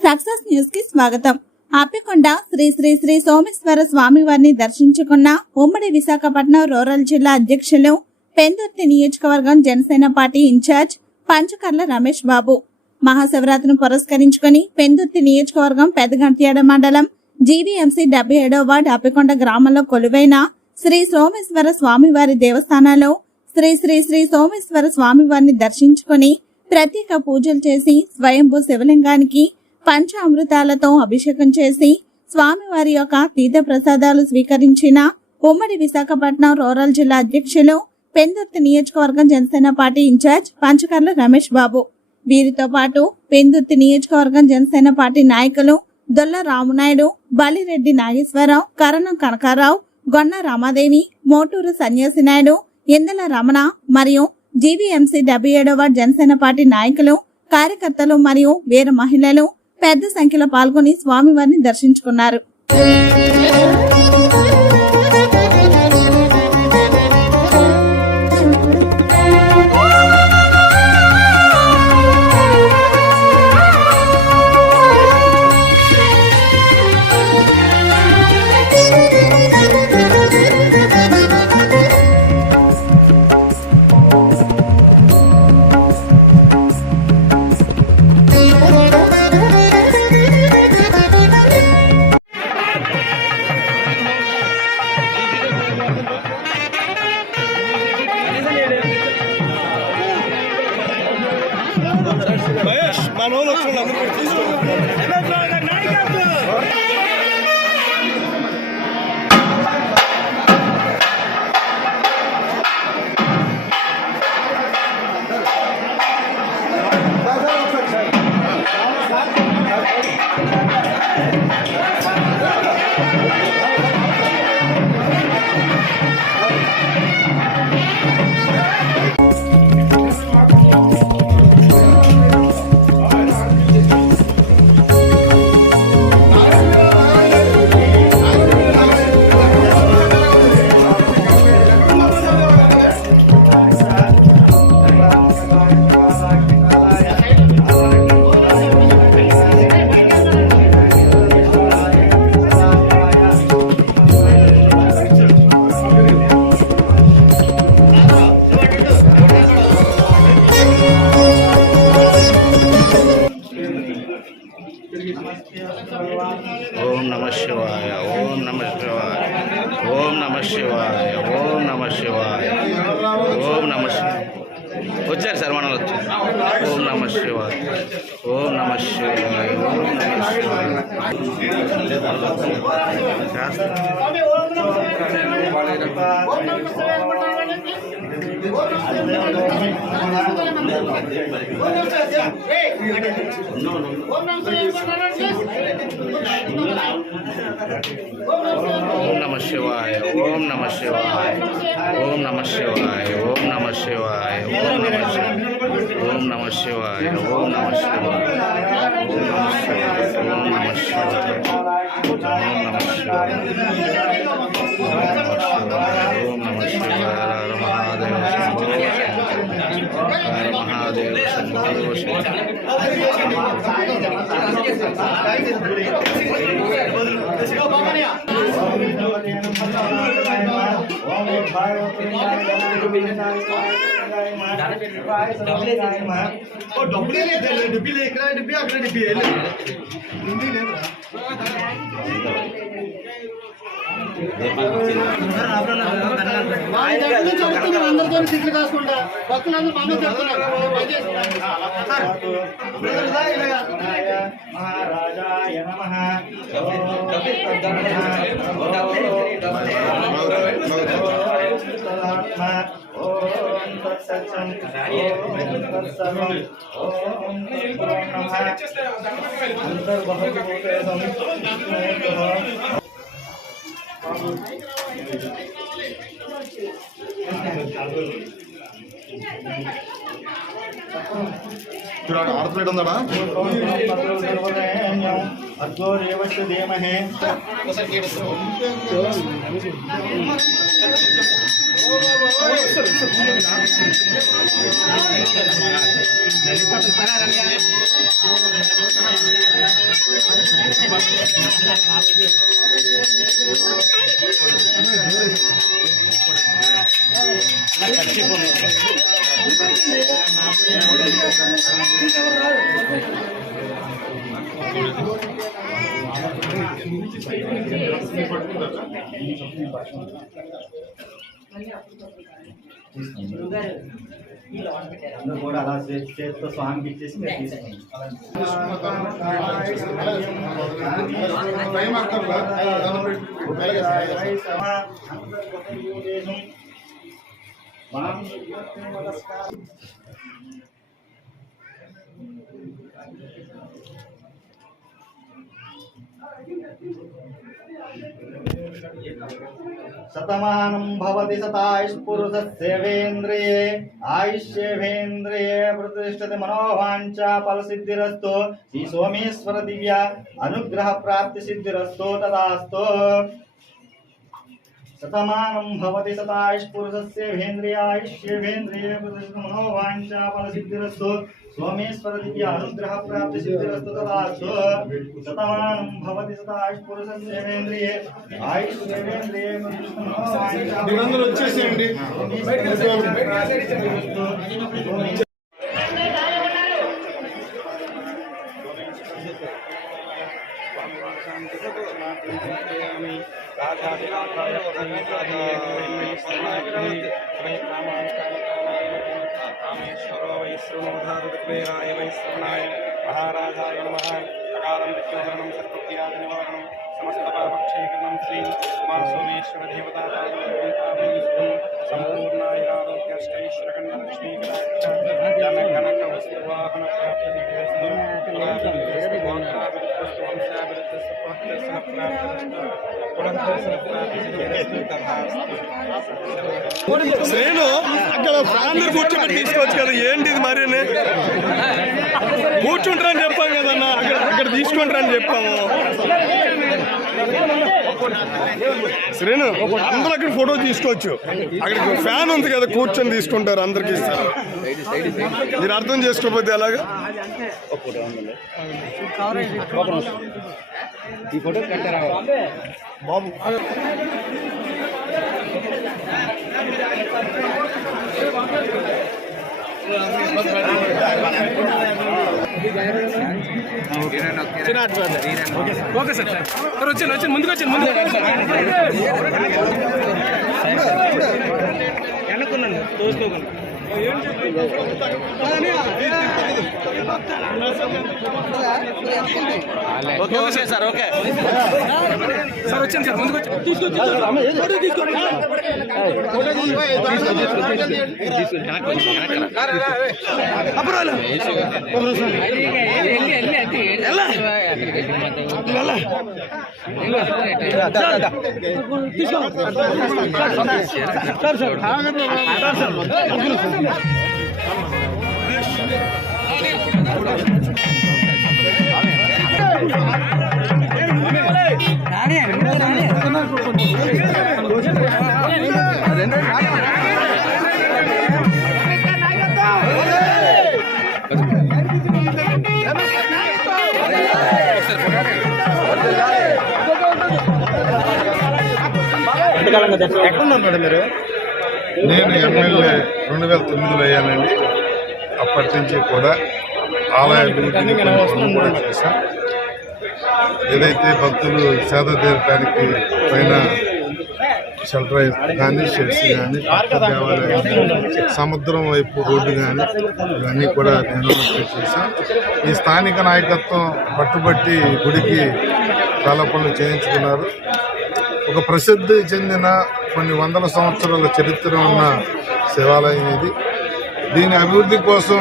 Success news కి స్వాగతం. ఆపికొండ శ్రీ శ్రీ శ్రీ సోమేశ్వర స్వామి వారిని దర్శించుకున్న ఉమ్మడి విశాఖపట్నం రూరల్ జిల్లా అధ్యక్షులు, పెందుర్తి నియోజకవర్గం జనసేన పార్టీ ఇన్ఛార్జ్ పంచకర్ల రమేష్ బాబు మహాశివరాత్రిని పురస్కరించుకుని పెందుర్తి నియోజకవర్గం పెదగంట్యాడ మండలం జీవీఎంసీ 77వ వార్డు ఆపికొండ గ్రామంలో కొలువైన శ్రీ సోమేశ్వర స్వామి వారి దేవస్థానంలో శ్రీ శ్రీ శ్రీ సోమేశ్వర స్వామి వారిని దర్శించుకుని ప్రత్యేక పూజలు చేసి స్వయంభూ శివలింగానికి పంచామృతాలతో అభిషేకం చేసి స్వామివారి యొక్క తీర్థ ప్రసాదాలు స్వీకరించిన ఉమ్మడి విశాఖపట్నం రూరల్ జిల్లా అధ్యక్షులు, పెందుర్తి నియోజకవర్గం జనసేన పార్టీ ఇన్ఛార్జ్ పంచకర్ల రమేష్ బాబు. వీరితో పాటు పెందుర్తి నియోజకవర్గం జనసేన పార్టీ నాయకులు దొల్ల రామునాయుడు, బలిరెడ్డి నాగేశ్వరరావు, కరణం కనకారావు, గొన్న రామాదేవి, మోటూరు సన్యాసి నాయుడు, ఇందల రమణ మరియు జీవీఎంసీ 77వ వార్డు జనసేన పార్టీ నాయకులు, కార్యకర్తలు మరియు వీర మహిళలు పెద్ద సంఖ్యలో పాల్గొని స్వామివారిని దర్శించుకున్నారు. ఓం నమః శివాయ, ఓం నమః శివాయ, ఓం నమః శివాయ, ఓం నమః శివాయ, ఓం నమః శివాయ. వచ్చారు సార్, మనలు వచ్చారు. ఓం నమః శివాయ, ఓం నమః శివాయ, ఓం నమః శివాయ. ఓం నమః శివాయ, ఓం నమః శివాయ, ఓం నమః శివాయ, ఓం నమః శివాయ, ఓం నమః శివాయ, ఓం నమః శివాయ, ఓం నమః శివాయ, ఓం నమః శివాయ, ఓం నమః శివాయ, ఓం నమః శివాయ, ఓం నమః శివాయ. మహాదేవ శంభో డబ్బులే లేదు, డిబ్బీ ఇక్కడ డిబ్బీ అక్కడ డిబ్బీ అందరితో తిట్లు కాకుండా భక్తులందరూ మనలో చెప్తున్నారు. మహారాజాయ నమః. ఓం తత్సత్యం, ఓం తత్సర్వం, ఓం నమః. అంతర్బహుభూతేషు చూడ ఆడపిల్లడు ఉందా? अर्गो देवस्य धीमहि అందరూ కూడా అలా చేతితో స్వామికి ఇచ్చేసి మీరు తీసుకోండి. शतमानं भवति शतायुष्पुरुषस्येवेन्द्रिये आयुष्येवेन्द्रिये प्रतिष्ठते मनोवाञ्छा फलसिद्धिरस्तु श्री सोमेश्वर दिव्या अनुग्रह प्राप्ति सिद्धिरस्तु तदास्तु। शतमानं भवति शतायुष्पुरुषस्येवेन्द्रिये आयुष्येवेन्द्रिये प्रतिष्ठते मनोवाञ्छा फलसिद्धिरस्तु सोमेश्वर दिव्या अनुग्रह प्राप्ति सिद्धिरस्तु तदास्तु। शतमानं भवति शतायुष्पुरुषस्येवेन्द्रिये आयुष्येवेन्द्रिये మీరందరూ వచ్చేసేయండి. महाराजाय नमः। अकालं मृत्युहरणं सर्वज्ञानिवारणं समस्तपापक्षयकरणं श्री उमासोमेश्वर देवता संपूर्णाय आरोग्यष्टैश्वर्यकण्डलक्ष्मीकटाक्षाकनकवस्तुवाहन శ్రేణు అక్కడ అందరు కూర్చోబెట్టి తీసుకోవచ్చు కదా, ఏంటిది మరి కూర్చుంటారని చెప్పాం కదన్నా, అక్కడ తీసుకుంటారని చెప్పాము. శ్రేణు అందరూ అక్కడ ఫోటో తీసుకోవచ్చు, అక్కడ ఫ్యాన్ ఉంది కదా కూర్చొని తీసుకుంటారు, అందరికి ఇస్తారు. మీరు అర్థం చేసుకోకపోతే ఎలాగా? ఈ ఫోటో కట్టారా బాబు? ఓకే సార్ వచ్చాను ముందుకు వచ్చాను వెనక్కున్నాను తోసుకోకుండా ఓకే సార్ ఓకే సార్ వచ్చాను సార్ ముందుకు ఎక్కడున్నారు మీరు? నేను ఎమ్మెల్యే 2009లో అయ్యానండి. అప్పటి నుంచి కూడా ఆలయ అభివృద్ధిని కొన్ని పనులు కూడా చేశాం. ఏదైతే భక్తులు సేద తీరటానికి పైన షెల్టర్ కానీ షెడ్స్ కానీ దేవాలయం సముద్రం వైపు రోడ్డు కానీ ఇవన్నీ కూడా డెవలప్మెంట్ చేశాం. ఈ స్థానిక నాయకత్వం పట్టుబట్టి గుడికి చాలా పనులు చేయించుకున్నారు. ఒక ప్రసిద్ధి చెందిన కొన్ని వందల సంవత్సరాల చరిత్ర ఉన్న శివాలయం ఇది. దీని అభివృద్ధి కోసం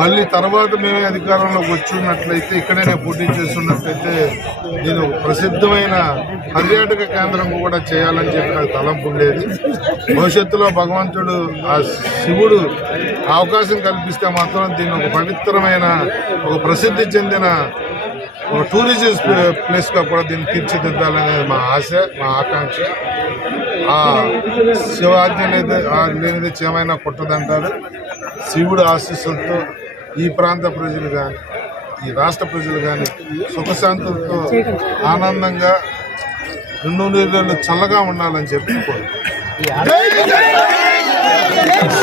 మళ్ళీ తర్వాత మేమే అధికారంలోకి వచ్చినట్లయితే, ఇక్కడనే పోటీ చేస్తున్నట్లయితే దీని ఒక ప్రసిద్ధమైన పర్యాటక కేంద్రం కూడా చేయాలని చెప్పి నాకు తలంపు ఉండేది. భవిష్యత్తులో భగవంతుడు ఆ శివుడు అవకాశం కల్పిస్తే మాత్రం దీన్ని ఒక పవిత్రమైన ఒక ప్రసిద్ధి చెందిన ఒక టూరిజం ప్లేస్ గా కూడా దీన్ని తీర్చిదిద్దాలనేది మా ఆశ, మా ఆకాంక్ష. ఆ శివాజ్ఞ లేనిది చేమైనా కొట్టదంటారు. శివుడు ఆశీస్సులతో ఈ ప్రాంత ప్రజలు కానీ, ఈ రాష్ట్ర ప్రజలు కానీ సుఖశాంతులతో ఆనందంగా 2 చల్లగా ఉండాలని చెప్పి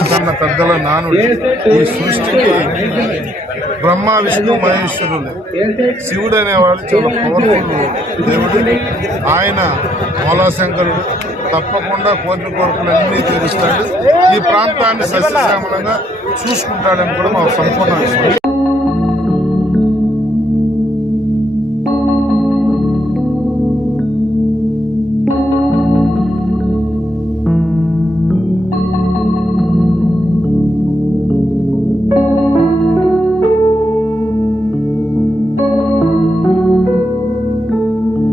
కన్న పెద్దల నానుడు. ఈ సృష్టికి బ్రహ్మ విష్ణు మహేశ్వరులు. శివుడు అనేవాడు చాలా పవర్ఫుల్ దేవుడు. ఆయన మూలాశంకరుడు. తప్పకుండా కోరికలన్నీ తీరుస్తాడు. ఈ ప్రాంతాన్ని సస్యశ్యామలంగా చూసుకుంటాడని కూడా మా సంపూర్ణ విశ్వాసం.